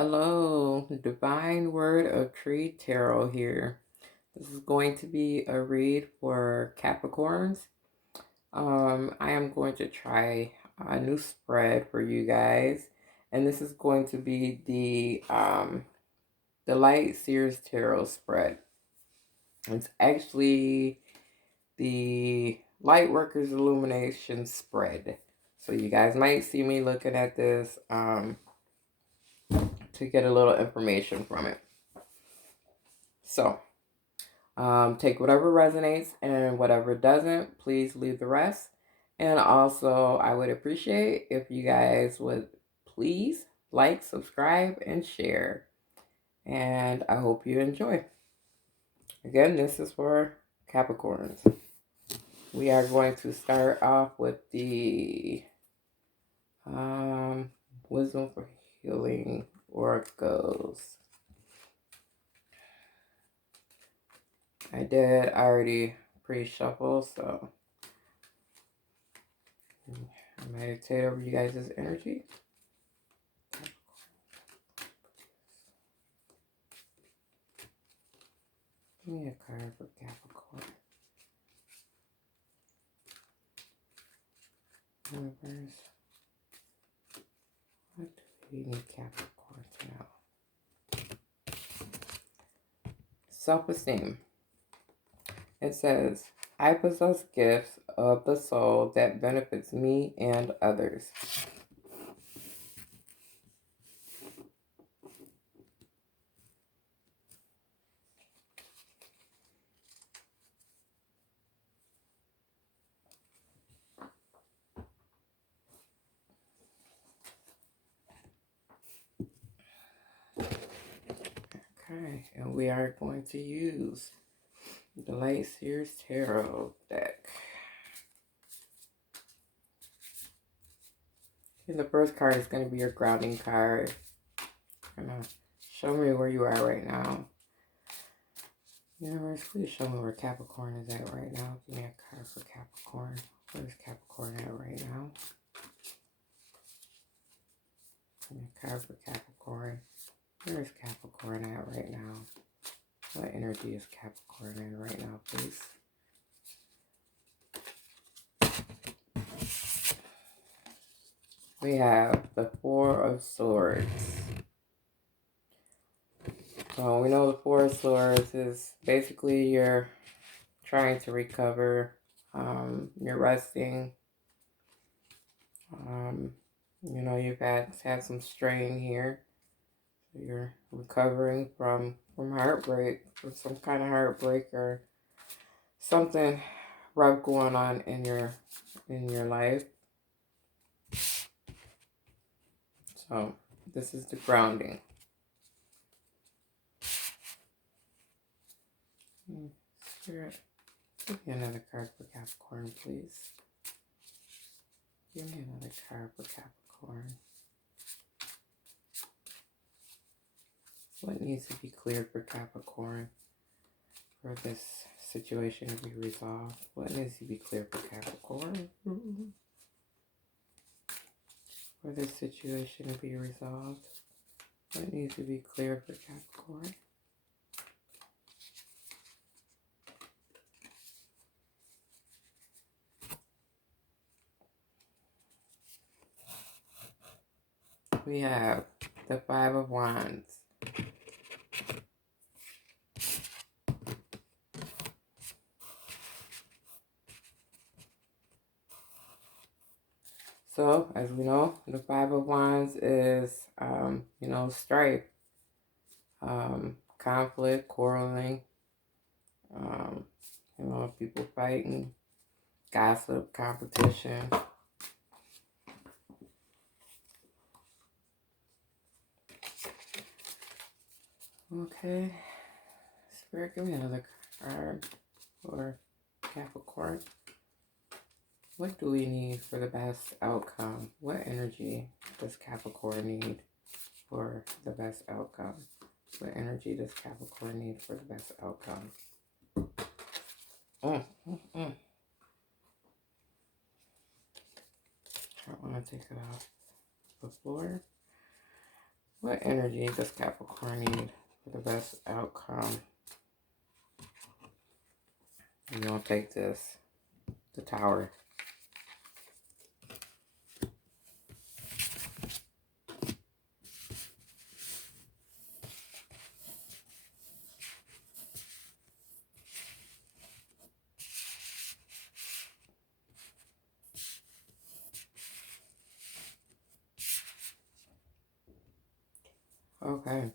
Hello, Divine Word of Tree Tarot here. This is going to be a read for Capricorns. I am going to try a new spread for you guys, and this is going to be the Light Seers Tarot spread. It's actually the Lightworkers Illumination spread. So you guys might see me looking at this to get a little information from it. So, take whatever resonates and whatever doesn't, please leave the rest. And also, I would appreciate if you guys would please like, subscribe, and share. And I hope you enjoy. Again, this is for Capricorns. We are going to start off with the Wisdom for Healing Oracles. I did already pre-shuffle, so I meditate over you guys' energy. Give me a card for Capricorn. Universe. What do we need Capricorn to know? Self-esteem. It says, I possess gifts of the soul that benefits me and others. Okay, and we are going to use the Light Seers Tarot deck. And the first card is going to be your grounding card. Gonna show me where you are right now. Universe, please show me where Capricorn is at right now. Give me a card for Capricorn. Where's Capricorn at right now? Give me a card for Capricorn. Where's Capricorn at right now? What energy is Capricorn in right now, please? We have the Four of Swords. So we know the Four of Swords is basically you're trying to recover. You're resting. You know, you've had some strain here. So you're recovering from heartbreak, from some kind of heartbreak or something rough going on in your life. So this is the grounding. Spirit, give me another card for Capricorn, please. Give me another card for Capricorn. What needs to be cleared for Capricorn for this situation to be resolved? What needs to be cleared for Capricorn? For this situation to be resolved? What needs to be cleared for Capricorn? We have the Five of Wands. So, as we know, the Five of Wands is, you know, strife, conflict, quarreling, you know, people fighting, gossip, competition. Okay. Spirit, give me another card for Capricorn. What do we need for the best outcome? What energy does Capricorn need for the best outcome? What energy does Capricorn need for the best outcome? I don't want to take it off before. What energy does Capricorn need for the best outcome? We're going to take this. The Tower. Okay.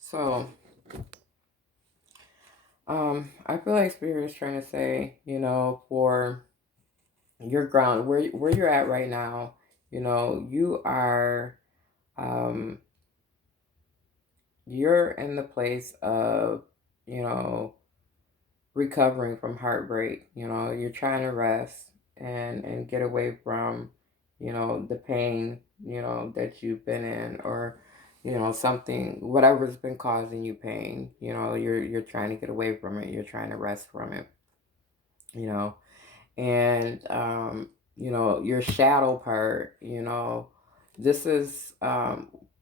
So, I feel like Spirit is trying to say, you know, for your ground, where you're at right now, you know, um, you're in the place of, you know, recovering from heartbreak. You know, you're trying to rest and get away from, you know, the pain, you know, that you've been in, or, you know, something, whatever's been causing you pain. You know, you're trying to get away from it. You're trying to rest from it. You know, and you know, your shadow part. You know, this is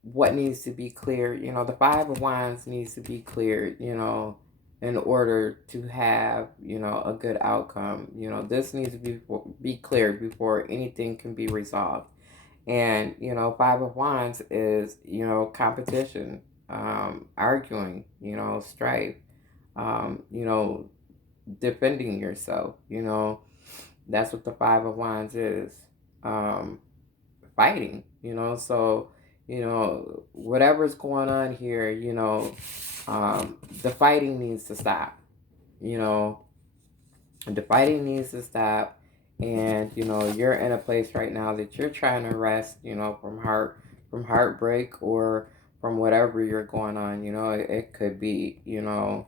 what needs to be cleared. You know, the Five of Wands needs to be cleared. You know, in order to have, you know, a good outcome. You know, this needs to be cleared before anything can be resolved. And you know, Five of Wands is, you know, competition, arguing, you know, strife, you know, defending yourself. You know, that's what the Five of Wands is. Um, Fighting, you know. So, you know, whatever's going on here, you know, the fighting needs to stop. You know, the fighting needs to stop. And, you know, you're in a place right now that you're trying to rest, you know, from heartbreak, or from whatever you're going on. You know, it could be, you know,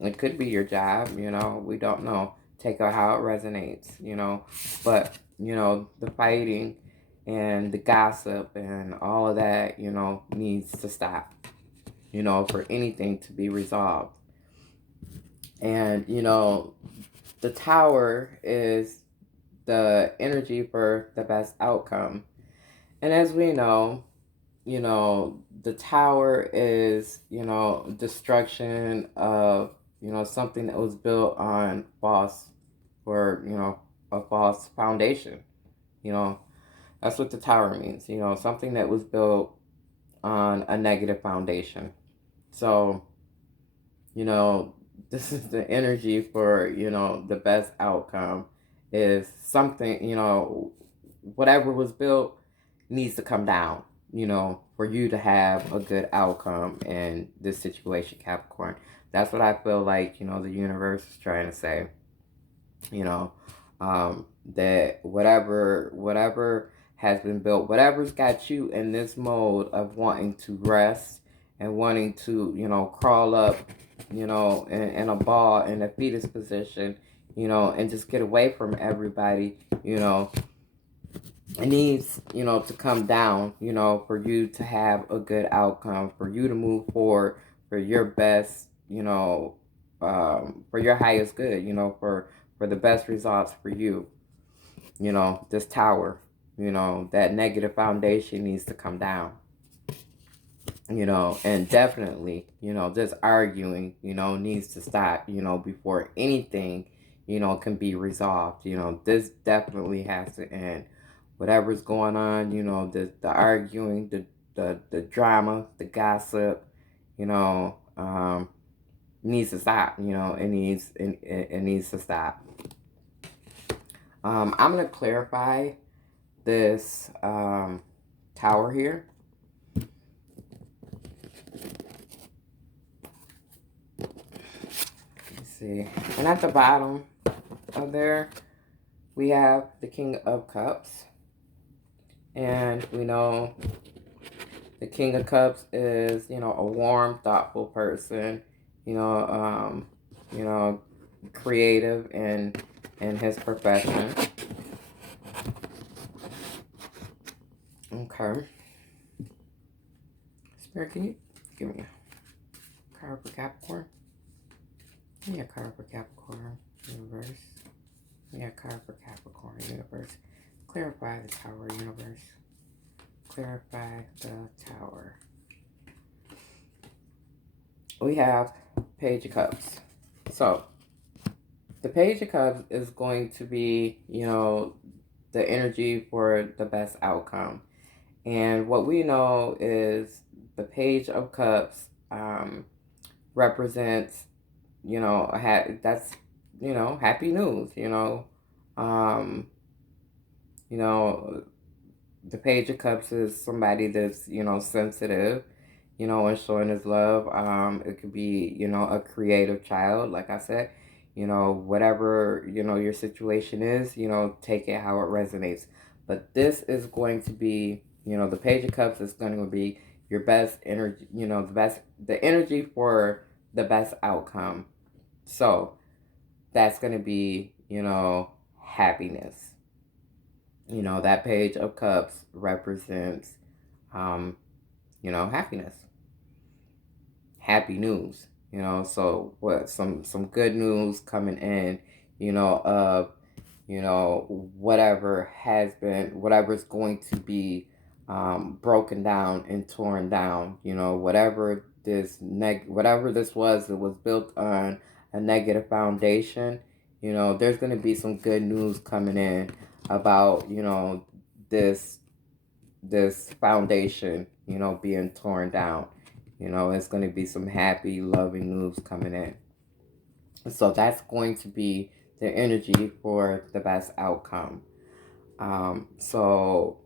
it could be your job, you know, we don't know. Take out how it resonates, you know. But, you know, the fighting and the gossip and all of that, you know, needs to stop, you know, for anything to be resolved. And, you know, the Tower is the energy for the best outcome. And as we know, you know, the Tower is, you know, destruction of, you know, something that was built on false, or, you know, a false foundation. You know, that's what the Tower means. You know, something that was built on a negative foundation. So, you know, this is the energy for, you know, the best outcome is something, you know, whatever was built needs to come down, you know, for you to have a good outcome in this situation, Capricorn. That's what I feel like, you know, the universe is trying to say. You know, that whatever has been built, whatever's got you in this mode of wanting to rest and wanting to, you know, crawl up, you know, in a ball in a fetus position, you know, and just get away from everybody, you know, it needs, you know, to come down, you know, for you to have a good outcome, for you to move forward, for your best, you know, for your highest good, you know, for the best results for you. You know, this Tower, you know, that negative foundation needs to come down. You know, and definitely, you know, this arguing, you know, needs to stop, you know, before anything, you know, can be resolved. You know, this definitely has to end. Whatever's going on, you know, the arguing, the drama, the gossip, you know, needs to stop. You know, it needs to stop. I'm gonna clarify this Tower here. Let's see, and at the bottom of there, we have the King of Cups, and we know the King of Cups is, you know, a warm, thoughtful person, you know, creative in his profession. Okay. Spirit, can you give me a card for Capricorn? Give me a card for Capricorn, universe. Give me a card for Capricorn, universe. Clarify the Tower, universe. clarify the Tower. We have Page of Cups. So, the Page of Cups is going to be, the energy for the best outcome. And what we know is the Page of Cups represents, that's, happy news, um, you know, the Page of Cups is somebody that's, sensitive, and showing his love. It could be, a creative child, like I said, whatever, your situation is, take it how it resonates. But this is going to be, the Page of Cups is going to be your best energy, the energy for the best outcome. So that's going to be, happiness. That Page of Cups represents, um, happiness, happy news. So what? Some good news coming in. Of whatever's going to be broken down and torn down. Whatever this was, it was built on a negative foundation. There's going to be some good news coming in about this foundation being torn down. It's going to be some happy, loving news coming in. So that's going to be the energy for the best outcome. So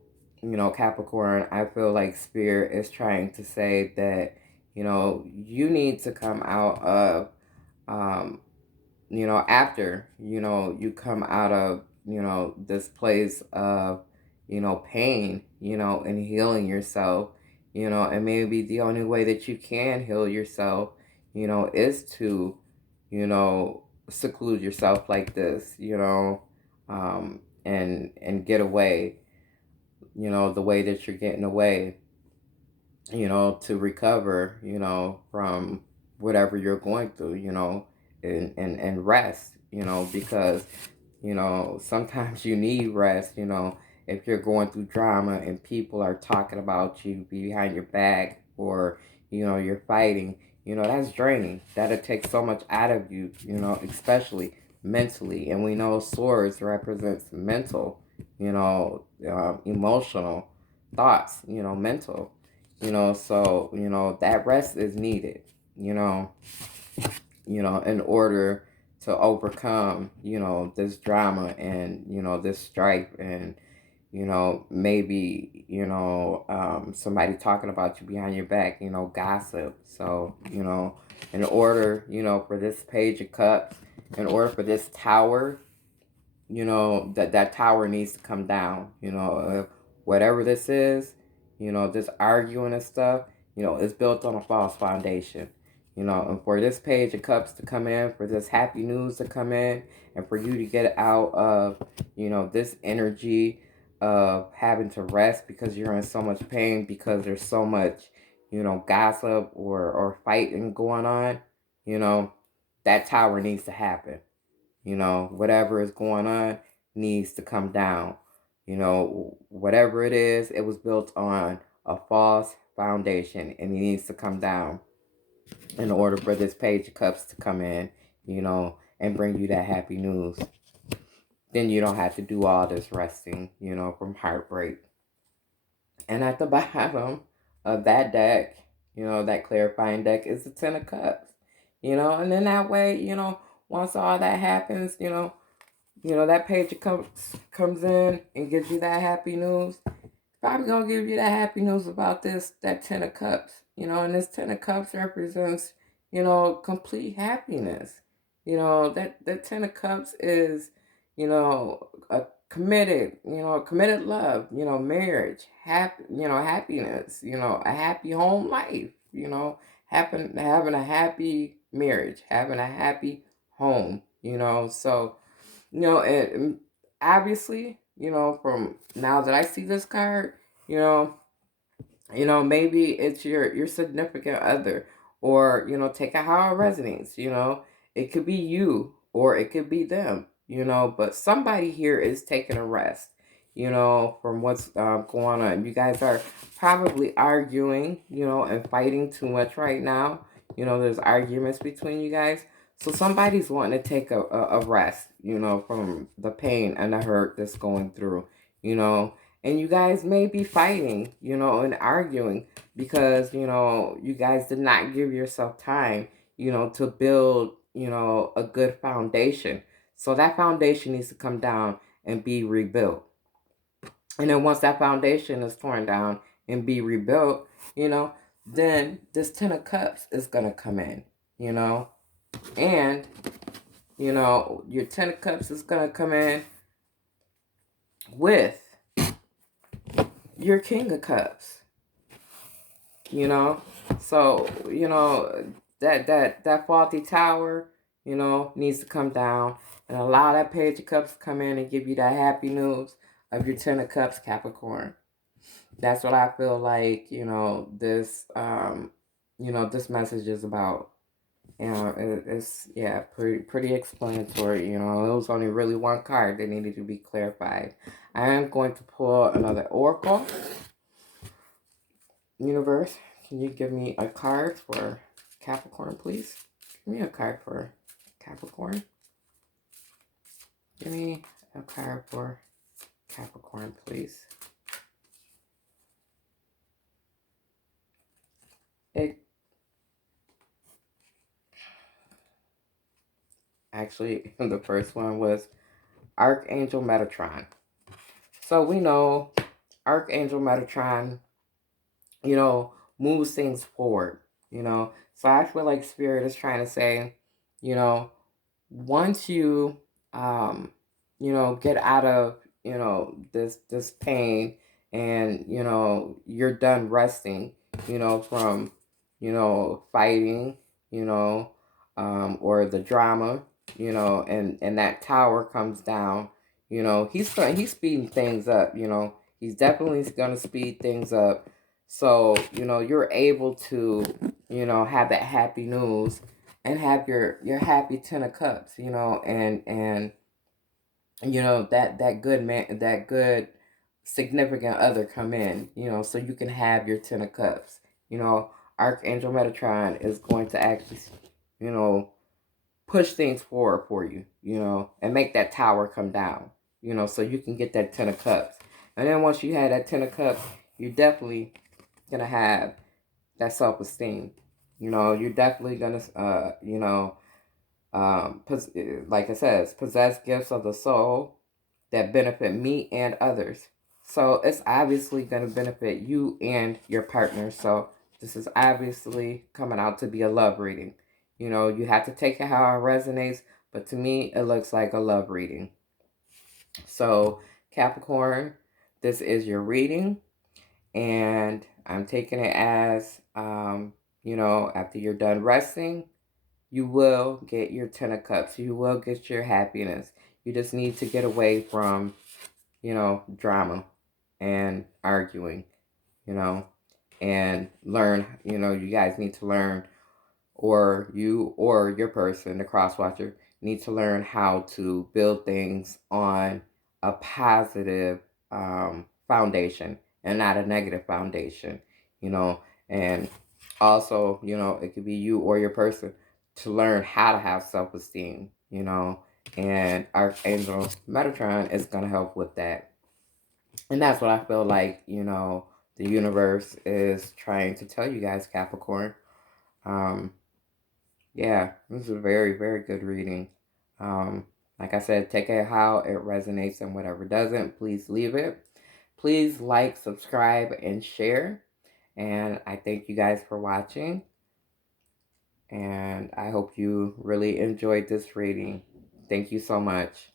Capricorn, I feel like Spirit is trying to say that you need to come out of after, you come out of, this place of, pain, and healing yourself, and maybe the only way that you can heal yourself, is to, seclude yourself like this, and get away, the way that you're getting away, to recover, from whatever you're going through, and rest, because, sometimes you need rest, if you're going through drama and people are talking about you behind your back, or, you're fighting, that's draining. That'll take so much out of you, especially mentally. And we know swords represents mental, emotional thoughts, mental, so, that rest is needed, in order to overcome, this drama and, this strife and, maybe, somebody talking about you behind your back, gossip. So, in order, for this Page of Cups, in order for this Tower, that tower needs to come down, whatever this is, this arguing and stuff, it's built on a false foundation. And for this Page of Cups to come in, for this happy news to come in, and for you to get out of, this energy of having to rest because you're in so much pain, because there's so much, gossip or fighting going on, that tower needs to happen. Whatever is going on needs to come down. Whatever it is, it was built on a false foundation, and it needs to come down in order for this Page of Cups to come in, and bring you that happy news. Then you don't have to do all this resting, from heartbreak. And at the bottom of that deck, that clarifying deck is the Ten of Cups. And then that way, once all that happens, that Page of Cups comes in and gives you that happy news. Probably gonna give you that happy news about that Ten of Cups. And this Ten of Cups represents, complete happiness. That Ten of Cups is, a committed love, marriage, happiness, a happy home life, having a happy marriage, having a happy home, so, and obviously, from now that I see this card, you know, maybe it's your significant other, or take it how it resonates. It could be you or it could be them. But somebody here is taking a rest. you know, from what's going on. You guys are probably arguing, you know, and fighting too much right now. You know, there's arguments between you guys. So somebody's wanting to take a rest, you know, from the pain and the hurt that's going through, you know. And you guys may be fighting, you know, and arguing because, you know, you guys did not give yourself time, you know, to build, you know, a good foundation. So that foundation needs to come down and be rebuilt. And then once that foundation is torn down and be rebuilt, you know, then this Ten of Cups is going to come in, you know. And, you know, your Ten of Cups is going to come in with your King of Cups, you know. So, you know, that faulty tower, you know, needs to come down and allow that Page of Cups to come in and give you that happy news of your Ten of Cups, Capricorn. That's what I feel like, you know, this message is about. You know, it's, yeah, pretty explanatory. You know, it was only really one card that needed to be clarified. I am going to pull another oracle. Universe, can you give me a card for Capricorn, please? Give me a card for Capricorn. Give me a card for Capricorn, please. Actually, the first one was Archangel Metatron. So we know Archangel Metatron, you know, moves things forward, you know. So I feel like Spirit is trying to say, you know, once you, you know, get out of, you know, this pain and, you know, you're done resting, you know, from, you know, fighting, you know, or the drama, you know, and that tower comes down, you know, he's speeding things up, you know, he's definitely going to speed things up. So, you know, you're able to, you know, have that happy news and have your happy Ten of Cups, you know, and you know that good man, that good significant other come in, you know, so you can have your Ten of Cups. You know, Archangel Metatron is going to actually, you know, push things forward for you, you know, and make that tower come down, you know, so you can get that Ten of Cups. And then once you have that Ten of Cups, you're definitely gonna have that self-esteem. You know, you're definitely gonna, you know, like it says, possess gifts of the soul that benefit me and others. So it's obviously going to benefit you and your partner. So this is obviously coming out to be a love reading. You know, you have to take it how it resonates, but to me, it looks like a love reading. So, Capricorn, this is your reading, and I'm taking it as, you know, after you're done resting, you will get your Ten of Cups. You will get your happiness. You just need to get away from, you know, drama and arguing, you know, and learn, you know, you guys need to learn, or you or your person, the crosswatcher, need to learn how to build things on a positive foundation and not a negative foundation, you know, and also, you know, it could be you or your person to learn how to have self-esteem, you know, and Archangel Metatron is going to help with that. And that's what I feel like, you know, the universe is trying to tell you guys, Capricorn. Um, yeah, this is a very, very good reading. Like I said, take it how it resonates, and whatever doesn't, please leave it. Please like, subscribe, and share. And I thank you guys for watching. And I hope you really enjoyed this reading. Thank you so much.